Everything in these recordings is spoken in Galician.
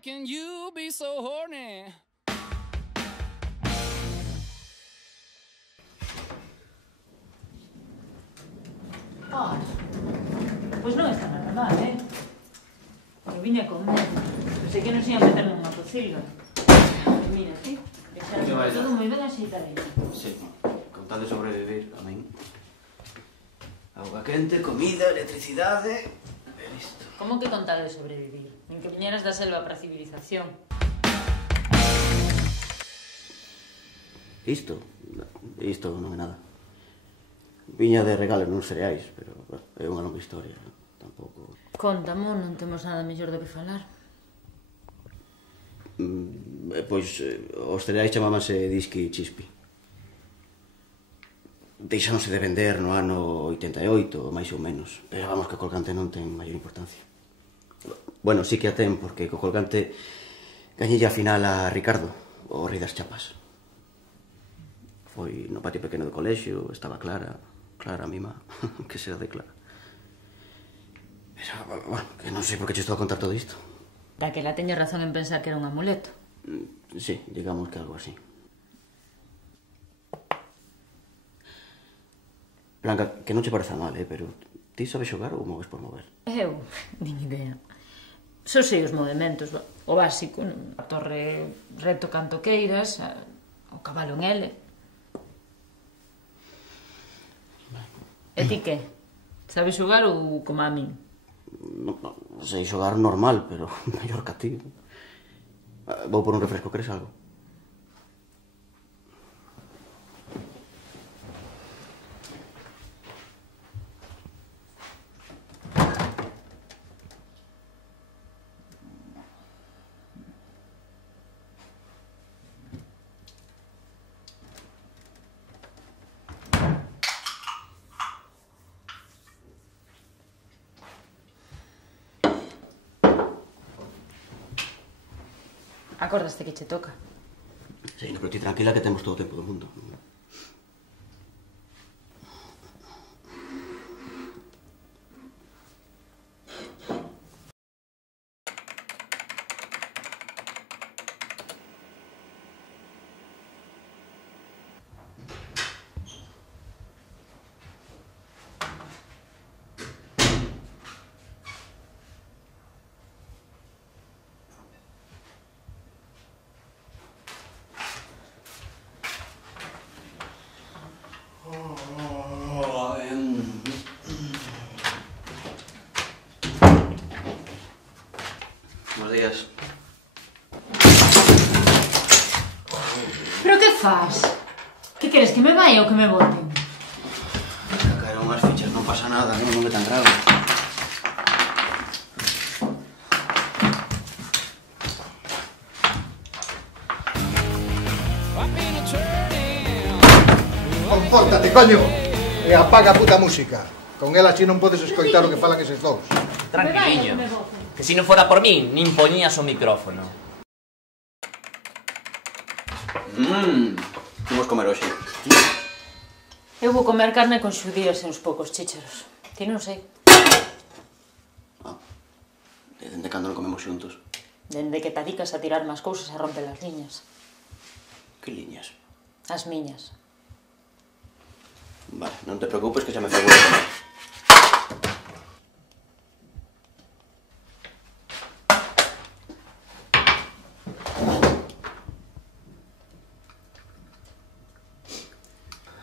Can you be so horny? Pois non está nada mal, Eu viña con medo. Pensei que non se iba a meter nunha pocilga. Mira, ti, deixaron todo moi ben axeitadinho. Sí, con tal de sobrevivir, a min. Auga quente, comida, electricidade... E listo. Como que con tal de sobrevivir? Nin que viñeras da selva para a civilización. Isto non é nada. Viña de regalo nos cereais, pero é unha longa historia, tampouco... Contamo, non temos nada mellor do que falar. Pois, os cereais chamábanse Disqui Chispi. Deixáronse de vender no ano 88, máis ou menos, pero vamos que o colgante non ten maior importancia. Bueno, sí que a ten, porque co colgante gañei a final a Ricardo, o rei das chapas. Foi no patio pequeno do colexio, estaba Clara a mima, que será de Clara. Pero, bueno, que non sei por que che estou a contar todo isto. Daquela teño razón en pensar que era un amuleto. Sí, digamos que algo así. Blanca, que non che pareza mal, pero ti sabes xogar ou moves por mover? Eu, nin idea. Só sei os movimentos, o básico, a torre reto canto queiras, o cabalo en L. E ti que? Sabes xogar ou como a min? Non sei xogar normal, pero mellor que a ti. Vou por un refresco, queres algo? Acordaste que che toca? Sí, no, pero ti tranquila que temos todo o tempo do mundo. Buenos días. Pero que fas? Que queres, que me vaya ou que me boten? Caeron unhas fichas, non pasa nada, non é tan grave. Compórtate, coño! E apaga a puta música. Con ela así non podes escoitar o que falan eses dous. Tranquiliño, que si non fora por min, nin poñías o micrófono. Imos comer hoxe. Eu vou comer carne con xudías e uns poucos chícharos. Ti non sei. Dende cando non comemos xuntos? Dende que te adicas a tirar máis cousas e romper as liñas. Que liñas? As miñas. Vale, non te preocupes que xa me fai bueno.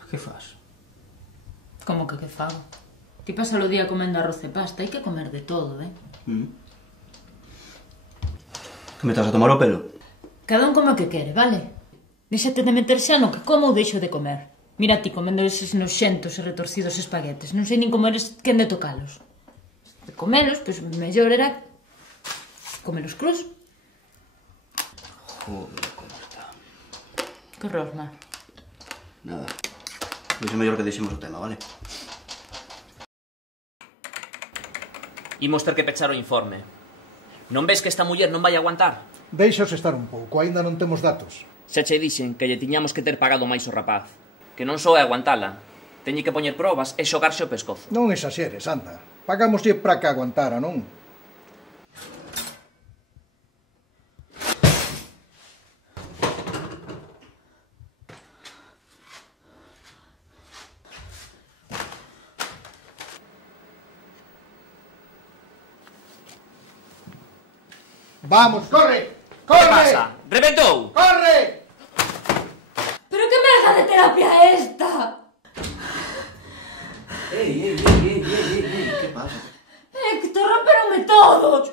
Que fas? Como que fago? Ti pasas o día comendo arroz e pasta, hai que comer de todo, Que me estás a tomar o pelo? Cada un come o que quere, vale? Déxate de meter xa no que como ou deixo de comer. Mira ti comendo eses noxentos e retorcidos espaguetes. Non sei nin como eres quen de tocalos. De comelos, pois mellor era comelos cruz. Joder, como está. Que rosma. Nada. Pois é mellor que deixemos o tema, vale? Imos ter que pechar o informe. Non ves que esta muller non vai aguantar? Deixaos estar un pouco, aínda non temos datos. Xa che dixen que lle tiñamos que ter pagado máis o rapaz. Que non só é aguantala. Teñe que poñer probas e xogarse o pescozo. Non exaxeres, anda. Pagámoslle para que aguantara, non? Vamos, corre! Corre! Que pasa? Reventou! Corre! Pero que merda de terapia é esta? Ei, que pasa? Héctor, romperonme todos.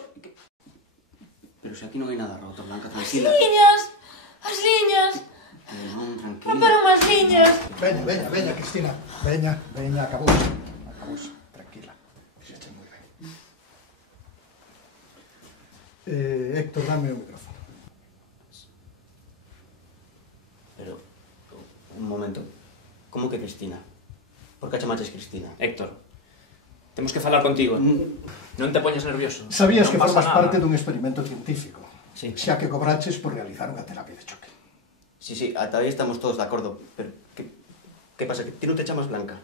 Pero se aquí non hai nada roto, Blanca, As tranquila. liñas. As liñas. Que non, tranquila. Romperonme as liñas. Veña, Cristina. Veña, acabouse. Tranquila. Fixeche moi ben. Héctor, dame o micrófono. Pero, un momento. Como que Cristina? Por que a chamaches Cristina? Héctor, temos que falar contigo. Non te poñas nervioso. Sabías Non que pasa formas nada. parte dun experimento científico. Sí. Xa que cobraches por realizar unha terapia de choque. Sí, ata aí estamos todos de acordo, pero que pasa? Que ti non te chamas Blanca?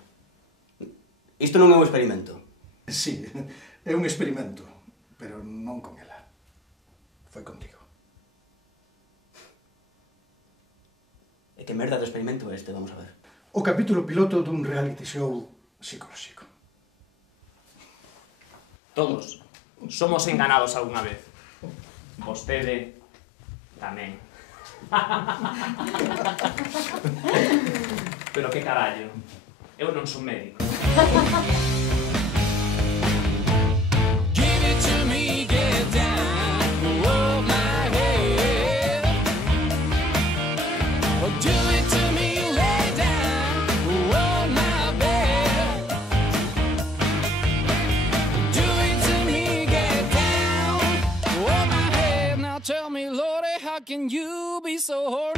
Isto non é un experimento. Sí, é un experimento, pero non con ela. Foi contigo. E que merda de experimento é este, vamos a ver. O capítulo piloto dun reality show psicolóxico. Todos somos enganados algunha vez. Vostede tamén. Pero que carallo. Eu non son médico. Give it to me, get down, hold my head. Or do it to me, lay down, hold my bed. Do it to me, get down, hold my head. Now tell me, Lordy, how can you be so horny?